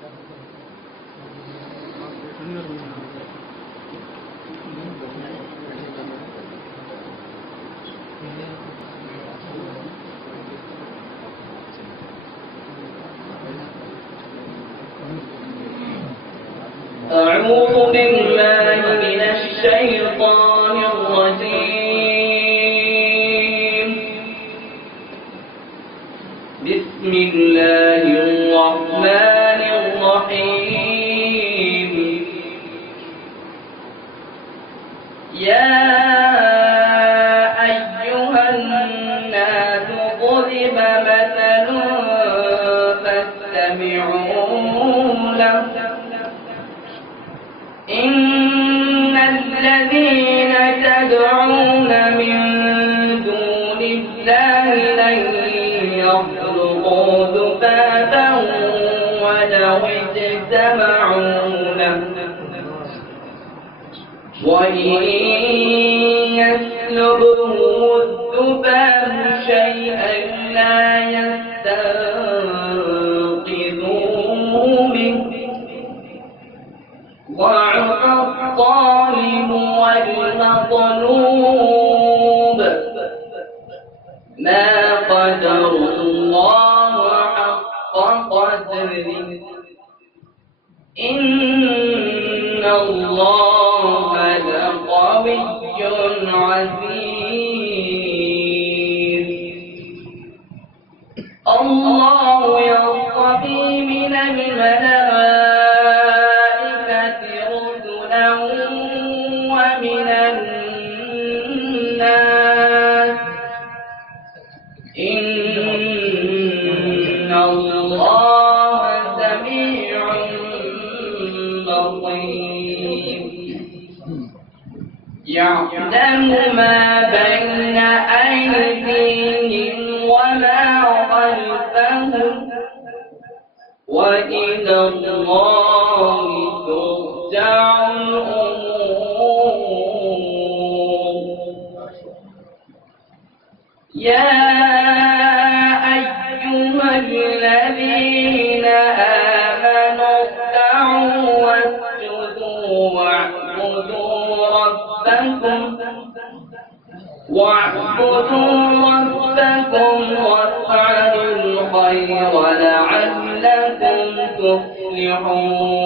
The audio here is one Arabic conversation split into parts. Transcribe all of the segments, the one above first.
أعوذ بالله من الشيطان الرجيم. بسم الله الرحمن الرحيم. يا أيها الناس ضرب مثل فاستمعوا له. إن الذين تدعون من دون الله لن يخلقوا ذبابا ولو اجتمعوا له وإن يسلبهم الذباب شيئا لا يستنقذوه منه ضعف الطالب والمطلوب ما قدر الله حق قدره إن الله لقوي عزيز. الله يصطفي من الملائكة ومن الناس إن الله سميع بصير. يعلم ما بين أيديهم وما خلفهم وإلى الله ترجع يا أيها الذين آمنوا اركعوا واسجدوا واعبدوا ربكم وافعلوا الخير لعلكم تفلحون.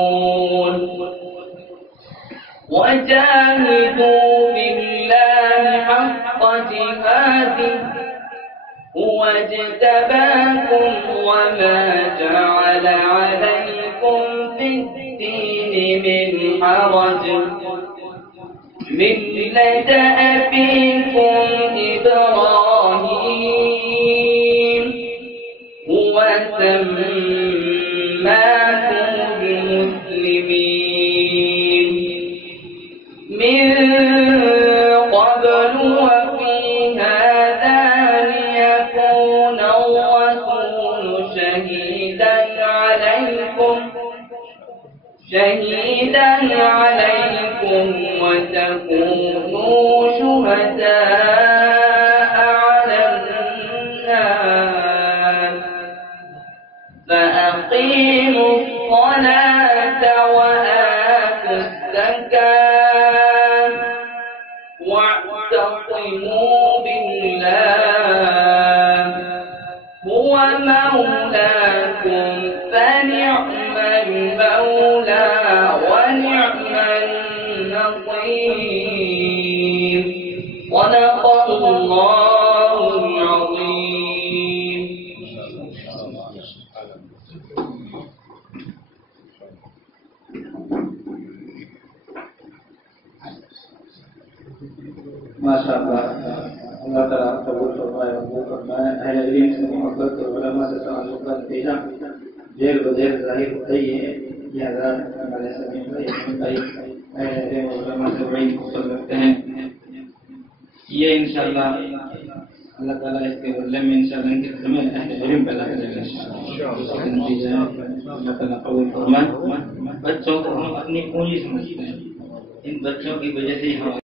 وجاهدوا بالله حق جهاده هو اجتباكم وما جعل عليكم في الدين من حرج ملة أبيكم إبراهيم هو سماكم المسلمين من قبل وفي هذا ليكون الرسول شهيدا عليكم وتكونوا شهداء على الناس فأقيموا الصلاة وآتوا الزكاة واعتصموا بالله هو مولاكم فنعم المولى ونعم النصير. صدق الله العظيم. माशाअल्लाह अल्लाह ताला कबूल फरमाए मकबूल फरमाए। अहले इल्म से मोहब्बत और उलमा से ताल्लुक़ का नतीजा देर ब देर ज़ाहिर होता ही है। ये हज़रात हमारे सभी भाई अहले इल्म और उलमा से बड़ी मोहब्बत रखते हैं। ये इंशाअल्लाह अल्लाह ताला इसके बदले में इंशाअल्लाह इनके घर में अहले इल्म पैदा करेगा इंशाअल्लाह। नतीजा अल्लाह ताला कबूल फरमाए। बच्चों को हम अपनी पूंजी समझते हैं, इन बच्चों की वजह से ही हम